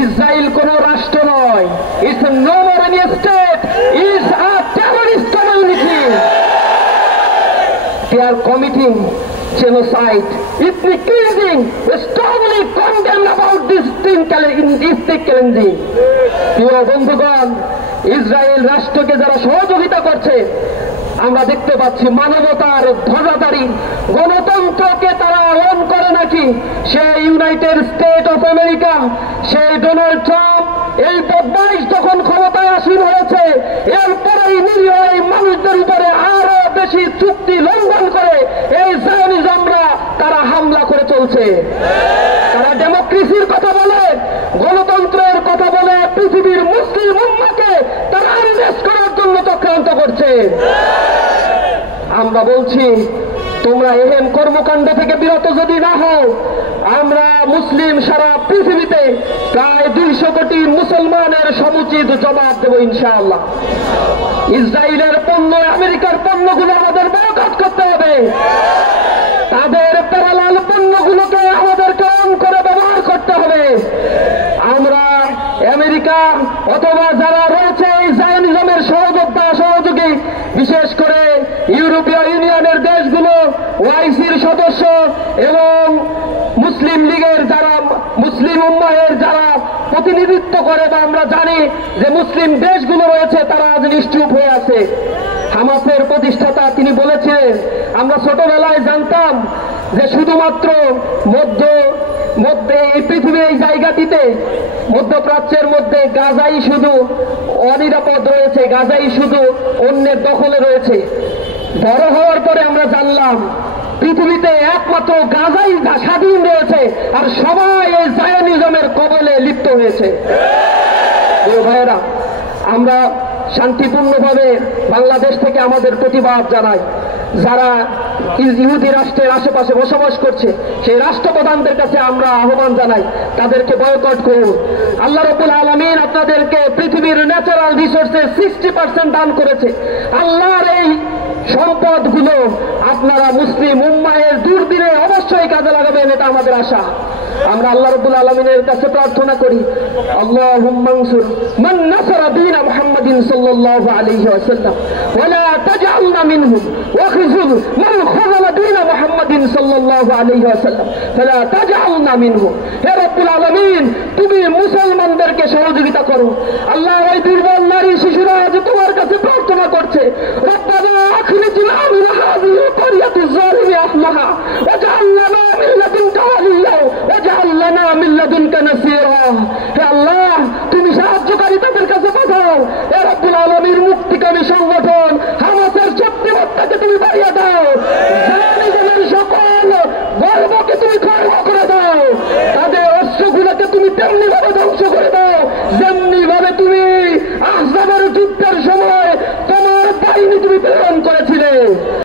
Israel কোন রাষ্ট্র নয়, it's no more any state, it's a terrorist community. They are committing genocide, ethnic cleansing. We strongly condemn about this ethnic cleansing. প্রিয় বন্ধুগণ, Israel রাষ্ট্রকে যারা সহযোগিতা করছে, আমরা দেখতে পাচ্ছি মানবতার ধ্বজাধারী গণতন্ত্রকে তারা অন করে নাকি সেই ইউনাইটেড স্টেট অফ আমেরিকা, সেই ডোনাল্ড ট্রাম্প, এই বদমাইশ যখন ক্ষমতায় আসীন হয়েছে, এরপরেই নিরীহ এই মানুষদের উপরে আরো বেশি চুক্তি লঙ্ঘন করে এই জায়নিজমরা তারা হামলা করে চলছে। তারা ডেমোক্রেসির কথা বলে, গণতন্ত্রের কথা বলে, পৃথিবীর মুসলিম উম্মাহকে তারা আনলেস করার জন্য চক্রান্ত করছে। আমরা বলছি, তোমরা এহেন কর্মকাণ্ড থেকে বিরত যদি না হও, আমরা মুসলিম সারা পৃথিবীতে প্রায় 200 কোটি মুসলমানের সমুচিত জবাব দেব ইনশাআল্লাহ। ইসরায়েলের পণ্য, আমেরিকার পণ্যগুলো আমাদের বয়কট করতে হবে। তাদের প্যারালাল পণ্যগুলোকে আমাদেরকে অন করে ব্যবহার করতে হবে। আমরা আমেরিকা অথবা যারা রয়েছে এই জায়নিজমের সহযোদ্ধা সহযোগী, বিশেষ করে ইউরোপীয় ইউনিয়নের দেশগুলো, ওআইসির সদস্য এবং মুসলিম লীগের যারা, মুসলিম উম্মাহের যারা প্রতিনিধিত্ব করে, বা আমরা জানি যে মুসলিম দেশগুলো রয়েছে, তারা আজ নিশ্চুপ হয়ে আছে। হামাসের প্রতিষ্ঠাতা তিনি বলেছিলেন, আমরা ছোটবেলায় জানতাম যে শুধুমাত্র মধ্যে এই পৃথিবীর এই জায়গাটিতে, মধ্যপ্রাচ্যের মধ্যে গাজাই শুধু অনিরাপদ রয়েছে, গাজাই শুধু অন্যের দখলে রয়েছে। বড় হওয়ার পরে আমরা জানলাম পৃথিবীতে একমাত্র গাজাই স্বাধীন রয়েছে, আর সবাই এই জায়নিজমের কবলে লিপ্ত হয়েছে। ভাইয়েরা, আমরা শান্তিপূর্ণভাবে বাংলাদেশ থেকে আমাদের প্রতিবাদ জানাই। যারা ইহুদি রাষ্ট্রের আশেপাশে বসবাস করছে, সেই রাষ্ট্রপ্রধানদের কাছে আমরা আহ্বান জানাই, তাদেরকে বয়কট করুন। আল্লাহ রাব্বুল আলামিন আপনাদেরকে পৃথিবীর ন্যাচারাল রিসোর্সের 60% দান করেছে। আল্লাহর এই সম্পদগুলো আপনারা মুসলিম উম্মাহের দুর্দিনে অবশ্যই কাজে লাগাবেন, এটা আমাদের আশা। আমরা আল্লাহ রাব্বুল আলামিনের কাছে প্রার্থনা করি, আল্লাহুম্মা আনসুর মান নাসারা দীন মুহাম্মাদিন সাল্লাল্লাহু আলাইহি ওয়াসাল্লাম ওয়া লা তাজআলনা মিনহুম ওয়া খিযুল মান খাযালা দীন মুহাম্মাদিন সাল্লাল্লাহু আলাইহি ওয়াসাল্লাম ফালা তাজআলনা মিনহুম। হে রাব্বুল আলামিন, তুমি মুসলমানদেরকে সহযোগিতা করো। আল্লাহ, ওই দুর্বল নারী শিশুরা আজ তোমার কাছে প্রার্থনা করছে, রব্বানা আখরিজনা মিন হাযিহি ক্বরিয়াতি যালিমি আহমাহা ওয়াজআল লানা মিন লাদুনকা ওয়ালিয়্যা ওয়াজআল লানা মিন লাদুনকা নাসীরা। হে আল্লাহ, তুমি সাহায্যকারী তাদের কাছে পাঠাও। হে রব্বুল আলামিন, মুক্তিকামী সংগঠন হামাসের শক্তিমত্তাকে তুমি বাড়িয়ে দাও, জালিমের সকল গর্বকে তুমি খর্ব করে দাও, তাদের অস্ত্রগুলোকে তুমি তেমনি ভাবে ধ্বংস করে দাও যেমনি ভাবে তুমি আহজাবের যুদ্ধের সময় তোমার বাহিনী তুমি প্রেরণ করেছিলে।